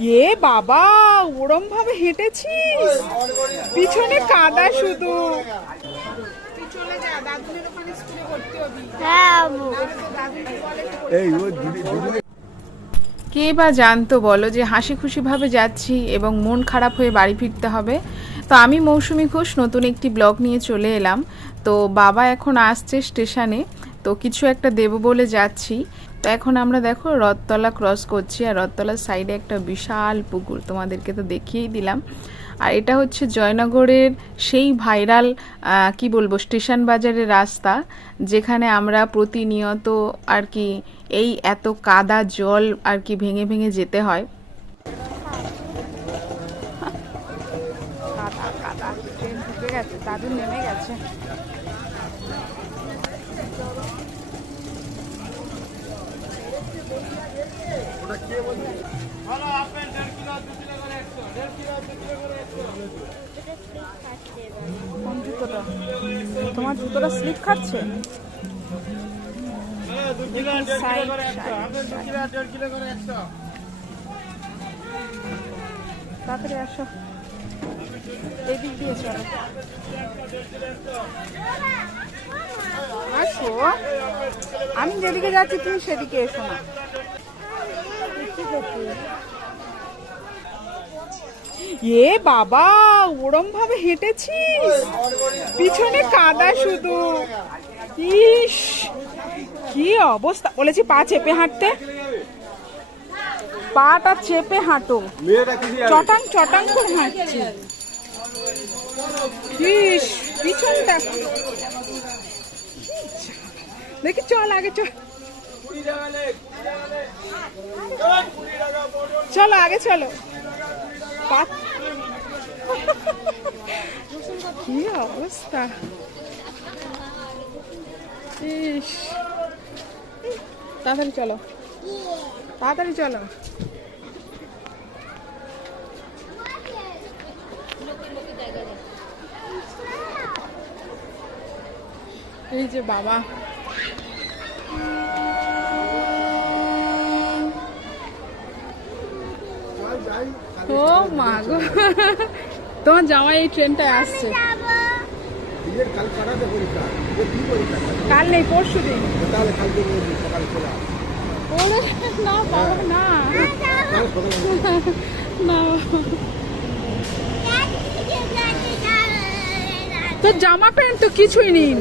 এ বাবা, ওরম ভাবে হেঁটেছিস, পিছনে কাদা শুধু। কে বা জানতো বলো যে হাসি খুশি ভাবে যাচ্ছি এবং মন খারাপ হয়ে বাড়ি ফিরতে হবে। তো আমি মৌসুমী ঘোষ নতুন একটি ব্লগ নিয়ে চলে এলাম। তো বাবা এখন আসছে স্টেশনে, তো কিছু একটা দেবো বলে যাচ্ছি। তো এখন আমরা দেখো রথতলা ক্রস করছি, আর রথতলার সাইডে একটা বিশাল পুকুর, তোমাদেরকে তো দেখিয়েই দিলাম। আর এটা হচ্ছে জয়নগরের সেই ভাইরাল কি বলবো স্টেশন বাজারের রাস্তা, যেখানে আমরা প্রতিনিয়ত আর কি এই এত কাদা জল আর কি ভেঙে ভেঙে যেতে হয়। কাদা কাদা, ট্রেন ঢুকে গেছে, দাদু নেমে গেছে। কোন জুতোটা? তোমার জুতোটা স্লিপ খাচ্ছে। তাড়াতাড়ি আসো, এদিক দিয়ে চলো। আসো, আমি যেদিকে যাচ্ছি তুমি সেদিকে এসো না। এ বাবা, ওরম ভাবে হেঁটেছিস, পিছনে কাদা শুধু। ইস, কি অবস্থা! বলেছি পা চেপে হাঁটতে, পাটা চেপে হাঁটো, চটাং চটাং করে হাঁটছি। ইস, পিছনটা দেখি, চল আগে চল, চলো আগে চলো। কি অবস্থা! ইস, তাড়াতাড়ি চলো, তাড়াতাড়ি চলো। এই যে বাবা, ও মা গো, তোমার জামাই এই ট্রেনটায় আসছে। কাল নেই, পরশু দিন। না বাবা, না না, তোর জামা প্যান্ট তো কিছুই নেই।